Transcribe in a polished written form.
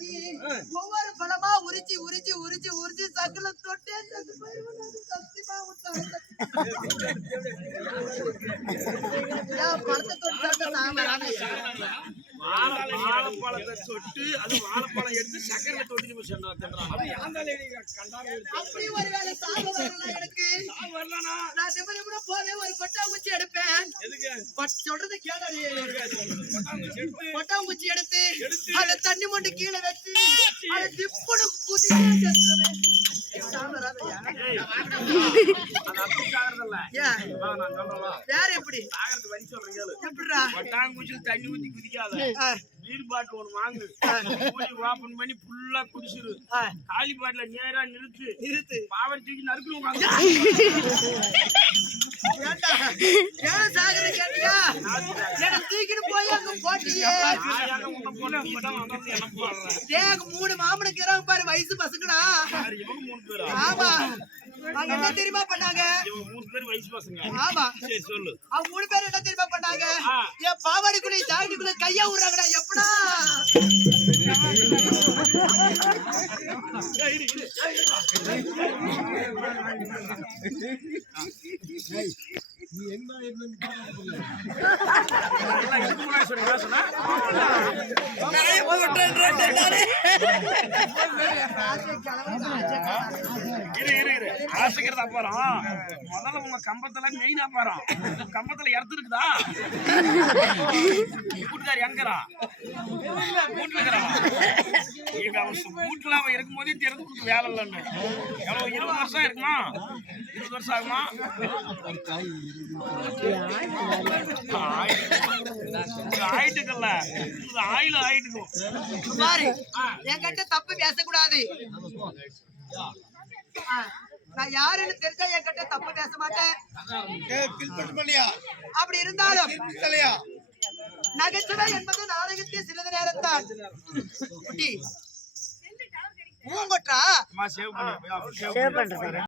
நீ ஒவ்வொரு பழமா உரிச்சு உரிச்சு உரிச்சு உரிச்சு சக்கல தொட்டே சத்து போயிருவாங்க சத்தியமா பழத்தை தொட்டு வாழைப்பழத்தை தொட்டு அது வாழைப்பழம் எடுத்து சக்கரை தொட்டு அப்படி ஒரு வேலை சாக வரல எனக்கு நான் நிமிட போவே ஒரு கொட்டாங்குச்சி எடுப்பேன் சொல்றது கேளு கொட்டாங்குச்சி எடுத்து அதை தண்ணி மொண்டு கீழே வச்சு அதை திப்புடு குதி வேற எப்படி எப்படிடா கொட்டாங்குச்சியில் தண்ணி ஊத்தி குதிக்காத பீர் பாட்டில் ஒண்ணு வாங்கு ஓபன் பண்ணி ஃபுல்லா குடிச்சிரு காலி பாட்டில நேரா நிறுத்து பாவர் தூக்கி நறுக்குவாங்க மூணு மாமனுக்கு இறங்க பாரு வயசு பசங்களா ஆமா அவங்க என்ன தெரியுமா பண்ணாங்க 3 பேர் வயசு பசங்க ஆமா சரி சொல்லு அவங்க 3 பேர் என்ன தெரியுமா பண்ணாங்க என் பாவாடிக்குள்ள ஜாக்கெட்டுக்குள்ள கையா விடுறாங்கடா எப்படா நீ எங்க ஆசைக்கிறது அப்புறம் முதல்ல உங்க கம்பத்துல மெயின் அப்புறம் கம்பத்துல இடத்து இருக்குதா கூட்டுக்காரு எங்கிறா வீட்டுல வீட்டுல அவன் இருக்கும் போதே திறந்து கொடுத்து வேலை இல்லைன்னு எவ்வளவு 20 வருஷம் இருக்குமா 20 வருஷம் ஆகுமா ஆயிட்டுக்கல்ல ஆயில ஆயிட்டுக்கும் பாரு என்கிட்ட தப்பு பேசக்கூடாது நான் யாருன்னு தெரிஞ்சா என்கிட்ட தப்பு பேச மாட்டேன் அப்படி இருந்தாலும் நகைச்சுவை என்பது நாடகத்தில் சிறிது நேரத்தான் பூங்கொற்றா